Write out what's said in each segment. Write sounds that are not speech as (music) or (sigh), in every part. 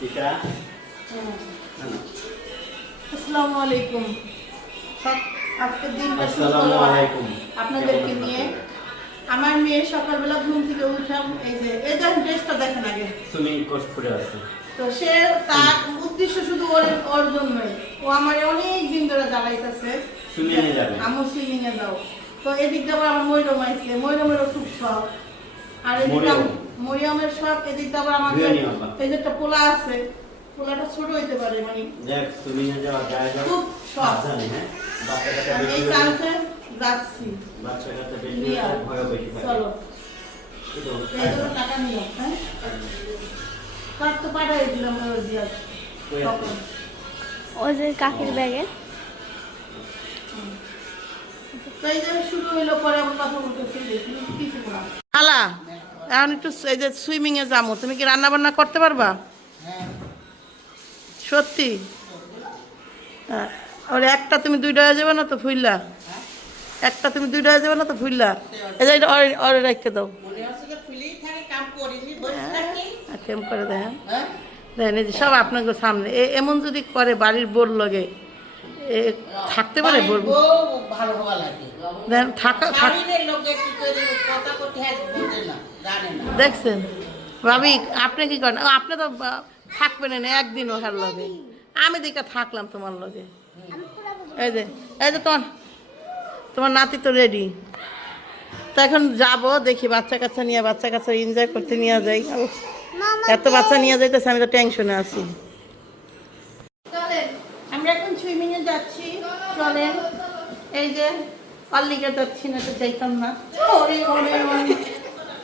দিশা না, না। আসসালামু আলাইকুম আজকের দিনটা শুরু আসসালামু আপনাদেরকে নিয়ে। আমার মেয়ে সকালবেলা ঘুম থেকে উঠাম এই যে এই ড্রেসটা দেখেন আগে। সুইমিং কোর্স করে আছে। তো সে তার উদ্দেশ্য শুধু ওর ওর জন্যই। ও আমার অনেক দিন ধরে দাঁড়াইতেছে। আমার সুইমিং এ দাও তো এদিক দিয়ে আমার ময়ূরম আইছে। ময়ূরমেরও খুব শখ। আর এদিকে মরিয়মের শখ এদিক দিয়ে আবার আমার ধুয়ে এই যে একটা পোলা আছে পোলাটা ছোট হইতে পারে মানে দেখ যাওয়া যায় যাও খুব শখ। সাবধানে হ্যাঁ? বেশি এই যাচ্ছি বাচ্চা বেশি। ভয়ও বেশি পায় চলো। টাকা নিও হ্যাঁ? তো পাঠাই দিলাম ওই দিয়া যে কাকির ব্যাগে। তো এই শুরু হইল পরে আবার কথা বলতেছি যে কিছু আলা এখন একটু এই যে সুইমিং এ যাব তুমি কি রান্না বান্না করতে পারবা? সত্যি? হ্যাঁ ওর একটা তুমি দুইটা হয়ে যাবে না তো ফুইল্লা একটা তুমি দুইটা হয়ে যাবে না তো ফুইল্লা এই যে এটা ওর- ওর রেখে দাও। হ্যাঁ, কেম করে দেখেন। দেখেন এই যে সব আপনাকে সামনে। এ- এমন যদি করে বাড়ির বোর লগে থাকতে পারে দেখেন থাকা থাক দেখছেন? ভাবি আপনি কি করেন? ও, আপনি তো থাকবেন না একদিন ওহার লগে। আমি দেখে থাকলাম তোমার লগে। এই যে এই যে তোমার তোমার নাতি তো রেডি তো এখন যাব দেখি বাচ্চা কাচ্চা নিয়ে বাচ্চা কাচ্চা এনজয় করতে নিয়ে যাই। এত বাচ্চা নিয়ে যাইতেছে আমি তো টেনশনে আছি। আমরা এখন সুইমিং এ যাচ্ছি। চলেন। এই যে পাল্লিকে যাচ্ছি না তো যাইতাম না।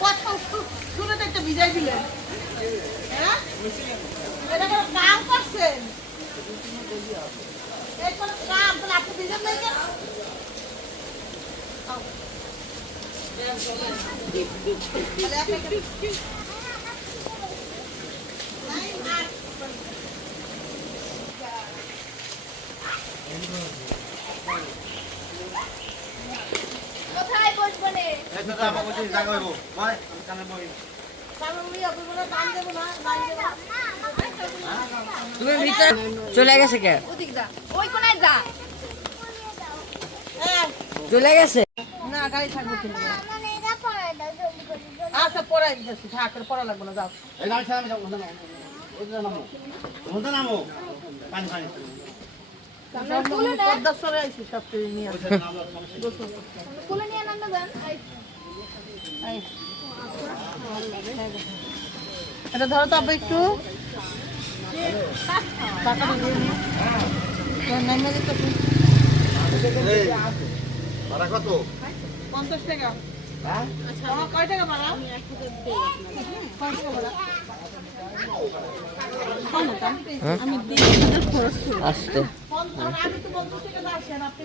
কথা শু- একটা বিজয় দিলেন। হ্যাঁ? এটা কোনো করছেন? এই কোনো আপনি বিজয়। তাহলে একটা একটা- নাই, আর কোথায় বসবো রে কারণ উনি আপনার দাম দেবো না দাম দেবো না। তুমি ভিতরে চলে গেছে কে? ওই কোনায় যা হ্যাঁ, চলে গেছে? না গাড়ি থাকব আচ্ছা পড়াই দিতেছি। থাক পড়া লাগবে না যাও। পদ্মার সরে আইছি সব কিছু নিয়ে। আসি। কোলে নিয়ে নামবে যান এই। এটা ধরো তো আবার একটু। পঞ্চাশ টাকা। আচ্ছা কয় টাকা ভাড়া? কয় টাকা ভাড়া? দাম? আমি দিই। খরচ করি আসতে আমি তো পঞ্চাশ টাকা দিয়ে আসি, আর আপনি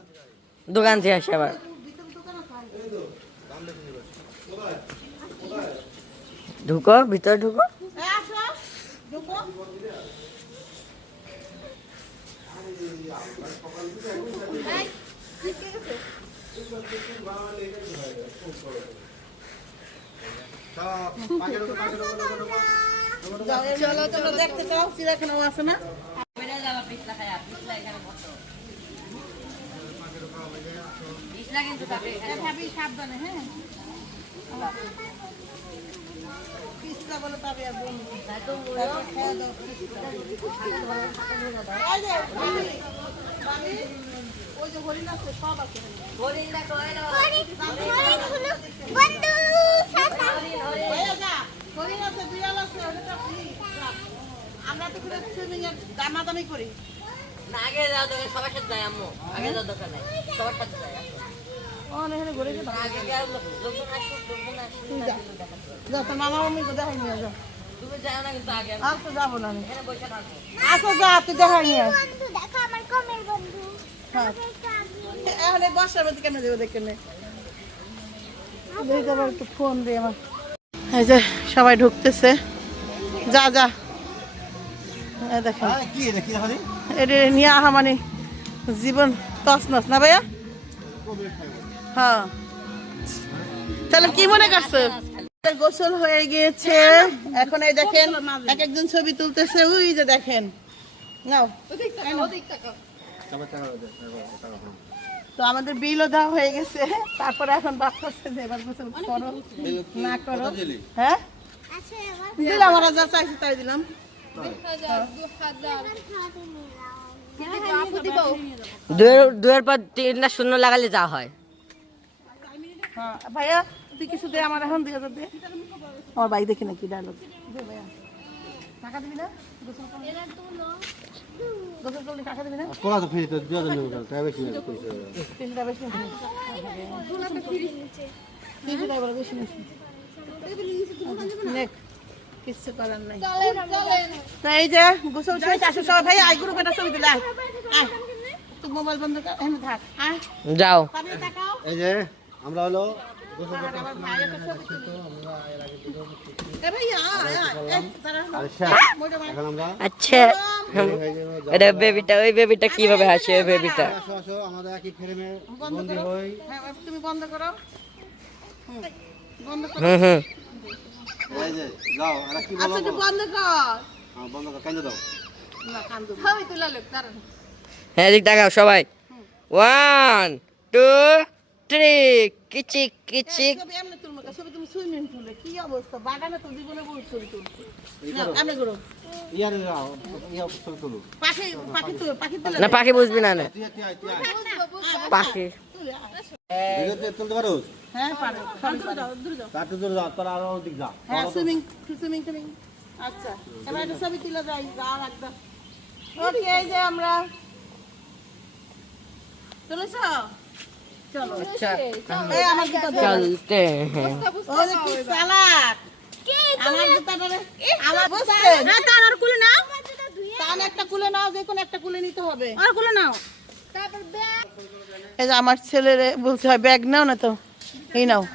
দোকান থেকে আসে আবার। ঢুকো ভিতরে ঢুকো। এমনি তোমরা দেখতে চাও চিড়িয়াখানাও আছে না? পিছলা আর বন্ধু ওই যে হরিণ আছে সব আছে বন্ধু সাথে হয়ে যা হরিণ আছে বিড়াল আছে ওটা free। আমরা তো করে সুইমিং এর দামাদামি করি। না আগে যাও দোকান সবার সাথে যাই আম্মু। আগে যাও দোকানে সবার সাথে যাই এই আমার। এই যে সবাই ঢুকতেছে। যা যা। দেখেন। এটা নিয়ে আহা মানে জীবন তস নস না ভাইয়া? হ্যাঁ। তাহলে কি মনে করছ? গোসল হয়ে গিয়েছে। এখন এই দেখেন, এক একজন ছবি তুলতেছে, ওই যে দেখেন। নাও। তো আমাদের বিলও দেওয়া হয়ে গেছে। তারপরে এখন বাদ করছে যে এবার গোসল করো, না করো। হ্যাঁ? দিলাম, আমরা যা চাইছি তাই দিলাম। দুয়ের দুয়ের পর তিনটা শূন্য লাগালে যা হয়। হ্যাঁ ভাইয়া তুই কিছু দে আমার এখন দিয়ে দে। আমার ভাই দেখি নাকি ডায়লগ দে ভাইয়া। টাকা দিবি না? গোসল করলে টাকা দিবি না? কোলা তো ফিরে তো দিয়া দেন টাকা বেশি। টাকা। নে, কিচ্ছু করার নাই। তো এই যে গোসল শেষ আসো সবাই ভাই আই গ্রুপ একটা ছবি দিলে আয়। আয় মোবাইল বন্ধ কর এখানে থাক। আয়। যাও। এই যে আমরা হলো আচ্ছা এটা বেবিটা ওই বেবিটা কীভাবে হাসে ওই বেবিটা আসো আসো ফ্রেমে বন্দি হই। হ্যাঁ, এবার তুমি বন্ধ করো। বন্ধ করো। হুম হুম। এই যে যাও আর কি বলো? তুই বন্ধ কর। হ্যাঁ, বন্ধ কর কেন দাও? না কান্দু আমি তুলা লোক দাঁড়ান হ্যাঁ এদিক তাকাও সবাই। ওয়ান টু কিচিক কিচিক না ইয়া পাখি বুঝবি না না। তুই তুই আয়, তুই আয়। পাখি তুলতে পারো? হ্যাঁ পারো। সবই পারো। যাও। তার তো দূর যা তোর আরও দিক যা হ্যাঁ সুইমিং সুইমিং টুইমিং আচ্ছা এবার একটা ছবি তুলে যাই যাও একদম ওকে এই যে আমরা। তুলেছ? চলতে আমার জুতাটা রে- আমার বসছে না তার আর কুলে নাও। তার একটা কুলে নাও যে কোনো একটা কুলে নিতে হবে। আর কুলে নাও। তারপর ব্যাগ। এই যে আমার ছেলেরে বলতে হয় ব্যাগ নাও না তো এই নাও।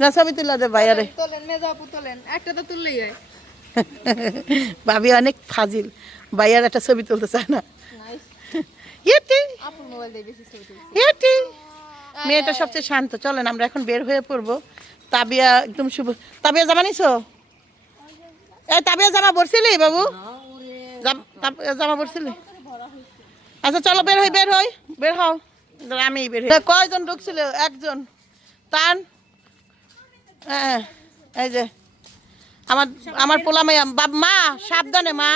না ছবি তুলে দে ভাইয়ারে তোলেন মেজা আপু তোলেন। একটা তো তুললেই হয়। (laughs) ভাবি অনেক ফাজিল। ভাইয়ার একটা ছবি তুলতে চায় না। (laughs) ইয়েটি আপুর মেয়েটা সবচেয়ে শান্ত। চলেন আমরা এখন বের হয়ে পড়ব। তাবিয়া একদম শুভ তাবিয়া জামা নিছো? এই তাবিয়া জামা পরছিলি বাবু? জাম- পরছিলি আচ্ছা চলো বের হই বের হই। বের হও। আমি বের হই। কয়জন ঢুকছিল? একজন। টান হ্যাঁ এই যে আমার আমার পোলা মাইয়া বাপ মা সাবধানে মা।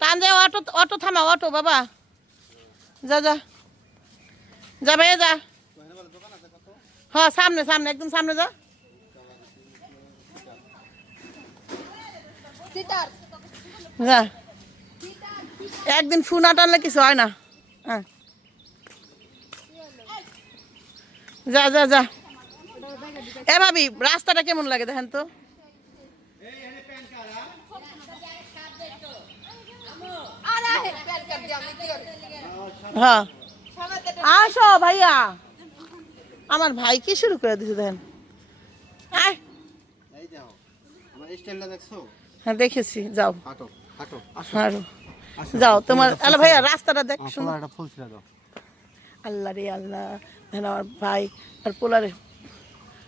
টান যে অটো অটো থামা অটো বাবা। যা যা। যা ভাইয়া যা। হ্যাঁ সামনে সামনে একদম সামনে যা যা একদিন ফোন আটানলে কিছু হয় না হ্যাঁ যা যা যা এ ভাবি রাস্তাটা কেমন লাগে দেখেন তো হ্যাঁ আসো ভাইয়া আমার ভাই কি শুরু করে দিছে দেখেন। আয়। হ্যাঁ দেখেছি। যাও। হাঁটো যাও তোমার আলো ভাইয়া রাস্তাটা দেখ আমার শুনো। আল্লাহ রে আল্লাহ। দেখেন আমার ভাই আর পোলারে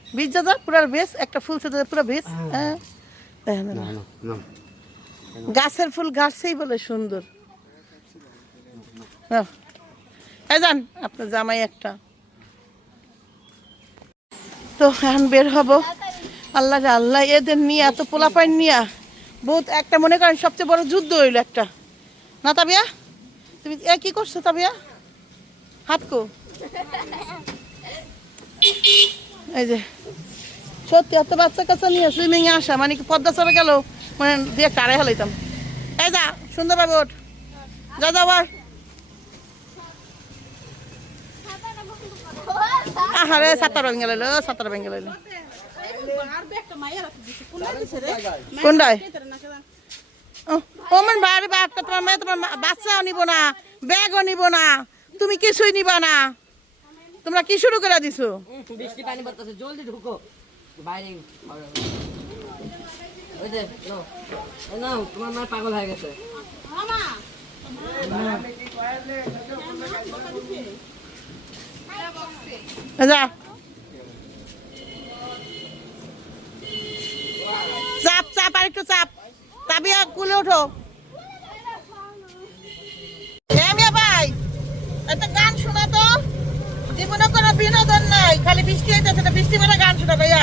বীজ দাদা পুরার বেশ একটা ফুল ছিল পুরো বেশ হ্যাঁ। দেখেন না গাছের ফুল গাছেই বলে সুন্দর। এই যান আপনার জামাই একটা। তো এখন বের হব। আল্লাহ আল্লাহ, এদের নিয়ে, এত পোলাপাইন নিয়ে। বহুত একটা, মনে করেন সবচেয়ে বড় যুদ্ধ হইল একটা। না তাবিয়া? তুমি এ কি করছ তাবিয়া? হাত কো। এই যে, সত্যি, এত বাচ্চা কাচ্চা নিয়ে সুইমিং এ আসা মানে কি পদ্মা চলে গেল মানে দিয়ে কারে হেলাইতাম। এই যা, সুন্দরভাবে ওঠ। যা যা আহারে সাতার ভেঙে লাইলো সাতার ভেঙে লাইলো। কোনটায়? ও আমার বাড়ি বাচ্চা তোমার মেয়ে তোমার বাচ্চাও নিব না ব্যাগও নিব না তুমি কিছুই নিবা না। তোমরা কি শুরু করে দিছো? বৃষ্টি পানি পড়তেছে জলদি ঢুকো। বাইরে ওই যে নাও। তোমার মা পাগল হয়ে গেছে। যা চাপ চাপ আর একটু চাপ তাবিয়া কুলে ওঠো ভাই একটা গান শোনা তো জীবনে কোনো বিনোদন নাই খালি বৃষ্টি হইতেছে না বৃষ্টি বেলা গান শোনা ভাইয়া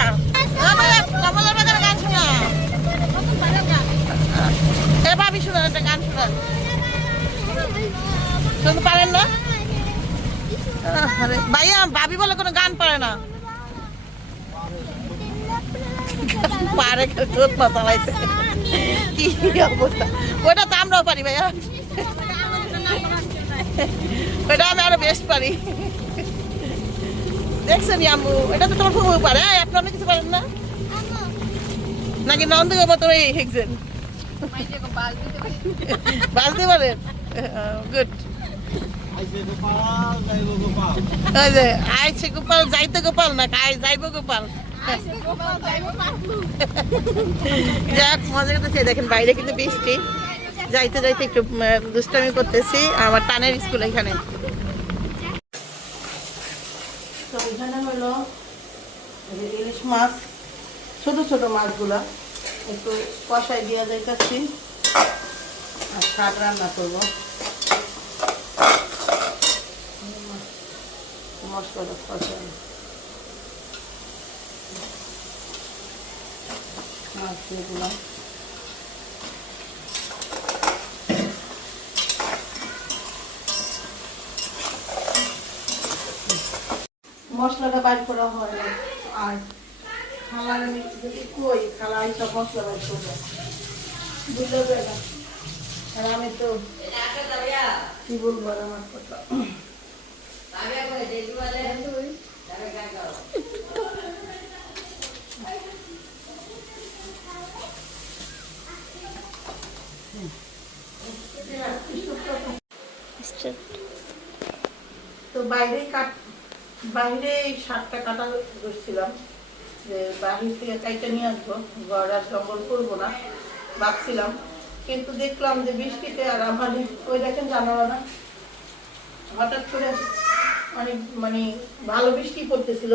কমলের বাজার গান শোনা এ ভাবি শোনা একটা গান শোনা শুনতে পারেন না ভাইয়া ভাবি বলে কোনো গান পারে না। পারে তোর চালাইতে। কি অবস্থা? ওটা তো আমরাও পারি ভাইয়া। ওটা আমি আরও বেস্ট পারি। দেখছেন আম্মু? এটা তো তোমার খুব পারে। আপনারা কিছু পারেন না? নাকি নন্দকে মতো এই হেকছেন বাজতে পারেন? গুড গোপাল আইছে গোপাল, যাইতে গোপাল না আই যাইব গোপাল? যাক, মজা করতেছি। দেখেন, বাইরে কিন্তু বৃষ্টি। যাইতে যাইতে একটু দুষ্টামি করতেছি আমার টানের স্কুল এখানে। হলো ইলিশ মাছ, ছোট ছোট মাছগুলা। একটু কষাই দিয়ে যাইতেছি। আর শাক রান্না করব। মশলাটা মশলাটা বাইর করা হয় না। আর খালার আমি যদি কই খালা এইসব মশলা বাইর করবে। না আর আমি তো কি বলব আমার কথা? তো বাইরে কাট, বাইরে শাকটা কাটা বসছিলাম যে বাহির থেকে কাইটা নিয়ে আসব। ঘর আর জঙ্গল করব না, ভাবছিলাম। কিন্তু দেখলাম যে বৃষ্টিতে আর আমার ওই দেখেন জানালা না। হঠাৎ করে অনেক মানে ভালো বৃষ্টি পড়তেছিল।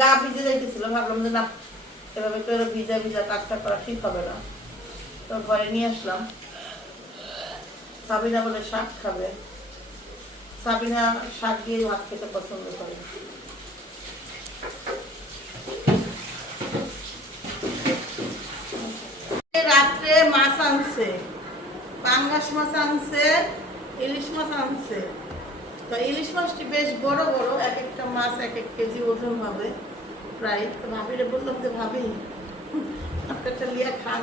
গা ভিজে যাইতেছিল, ভাবলাম যে না, এভাবে তো ভিজা ভিজা কাজটা করা ঠিক হবে না। তো ঘরে নিয়ে আসলাম। সাবিনা বলে, শাক খাবে। সাবিনা শাক দিয়ে ভাত খেতে পছন্দ করে। রাত্রে মাছ আনছে, পাঙ্গাস মাছ আনছে, ইলিশ মাছ আনছে। তো ইলিশ মাছটি বেশ বড় বড় এক একটা মাছ এক এক কেজি ওজন হবে প্রায়। তো ভাবিরে বললাম যে ভাবি আপনারটা লিয়া খান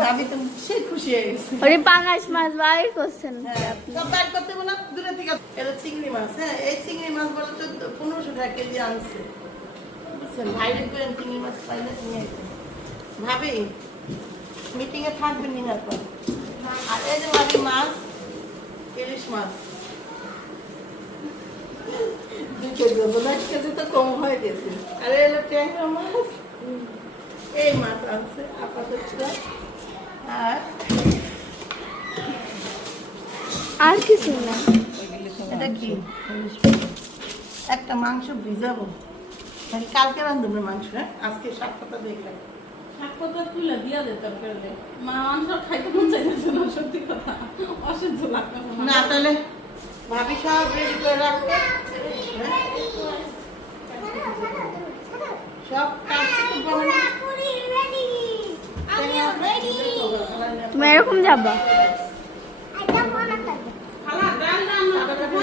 ভাবি তো সে খুশি হয়ে গেছে। ওরে পাঙাশ মাছ বাইর করছেন। সব করতে হবে দূরে থেকে। এটা চিংড়ি মাছ, হ্যাঁ, এই চিংড়ি মাছ বলে চোদ্দ পনেরোশো টাকা কেজি আনছে। বুঝছেন ভাইরে করে চিংড়ি মাছ পাইলে নিয়ে আসবেন। ভাবি মিটিং এ থাকবেন নিহার পর আর এই যে ভাবি মাছ ইলিশ মাছ। দুই কেজি হবে এক কেজি তো কম হয়ে গেছে। আর এই ট্যাংরা মাছ। এই মাছ আনছে আপাতত। আর আর কিছু না। এটা কি? একটা মাংস ভিজাবো। কালকে রান্ধবে মাংস হ্যাঁ? আজকে শাক পাতা দেখলাম শাক পাতা তুলে দিয়া দে তরকারিতে মা মাংস খাইতে মন চাইতেছে না সত্যি কথা অসহ্য লাগবে না তাহলে ভাবি সব রেডি করে রাখবে হ্যাঁ? সব কাজ তো তুমি এরকম যাবা ডাল রান্না করো?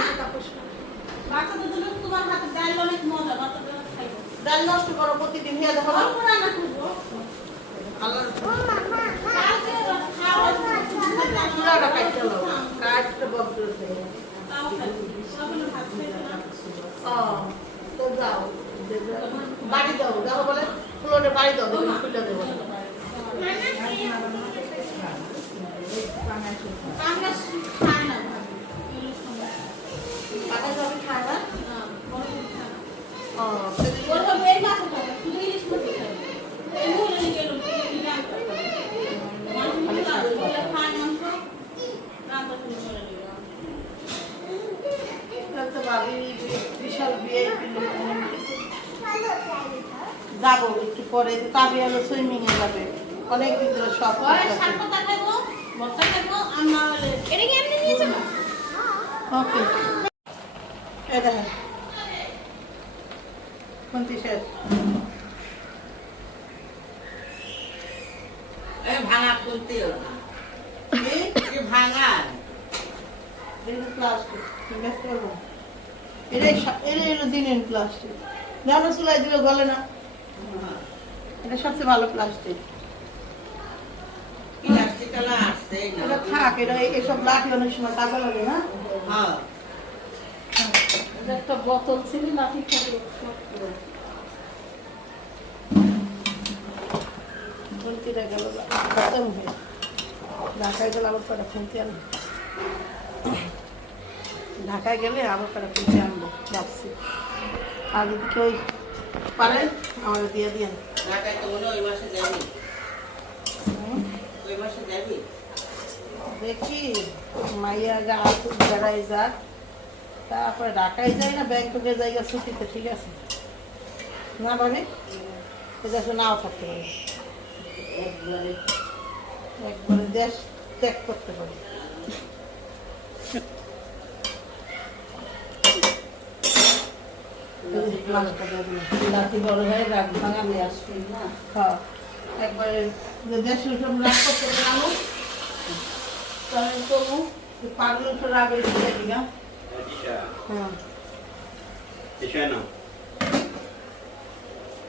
বাচ্চাদের জন্য তোমার হাতে ডাল অনেক মজা বাচ্চাদের ডাল নষ্ট করো প্রতিদিন নিয়ে দেখো রান্না বাড়ি দাও দেখো বলে ফুলোটা বাড়ি দাও খুলে দেবো আমরা খাই না ভাবি ইলিশ মাছ। পাকা যাবে খায় না না, কোনোদিন খাই না। ও সেদিন ওর বাবা এই মাছও খায় না, শুধু ইলিশ মাছই খায়। এই মুড়ে নিয়ে গেলো, কি রান্না করে। মাংস মুড়ে খাবে, বলে খায় মাংস, রান্না করে মুড়ে নিয়ে গেলো। তো ভাবি বিশাল বিয়ে যাব একটু পরে কাবি হলো সুইমিং এ যাবে অনেক দিন ধরে শখ ওই শাক পাতা খাইবো, ভর্তা খাইবো, আর না হলে এটা কি এমনি নিয়ে যাব? ওকে এই দেখেন। কোনটি শেষ। ভাঙা খুলতে ভাঙা প্লাস্টিক ব্যস্ত হব এটাই হলো দিনের প্লাস্টিক জানো চুলাই দিলে গলে না। এটা সবচেয়ে ভালো প্লাস্টিক এটা থাক এটা এসব লাঠি অনেক সময় কাজে লাগে না হ্যাঁ। একটা বোতল ছিল লাঠি খাইবো খুন্তিটা গেল খতম হয়ে ঢাকায় গেলে আবার কটা খুন্তি আনব। ঢাকায় গেলে আবার কটা খুন্তি আনব ভাবছি। আর যদি কেউ পারেন আমার দিয়ে দিয়ে ঢাকায় তো মনে হয় ওই মাসে যাবি ওই যাবি? দেখি মাইয়া আসুক বেড়াই যাক। তারপরে ঢাকায় যাই না ব্যাংককের জায়গা ছুটিতে ঠিক আছে? না ভাবি এটা নাও থাকতে পারে একবারে। একবারে দেশ ত্যাগ করতে পারি। লাঠি বড় হয়ে রাগ ভাঙা নিয়ে আসবে। না? হ্যাঁ। একবারে যে দেশের উপর রাগ করতে পারব তাহলে তবু পাগল উপর রাগ হয়েছে দেখি না হ্যাঁ এসে না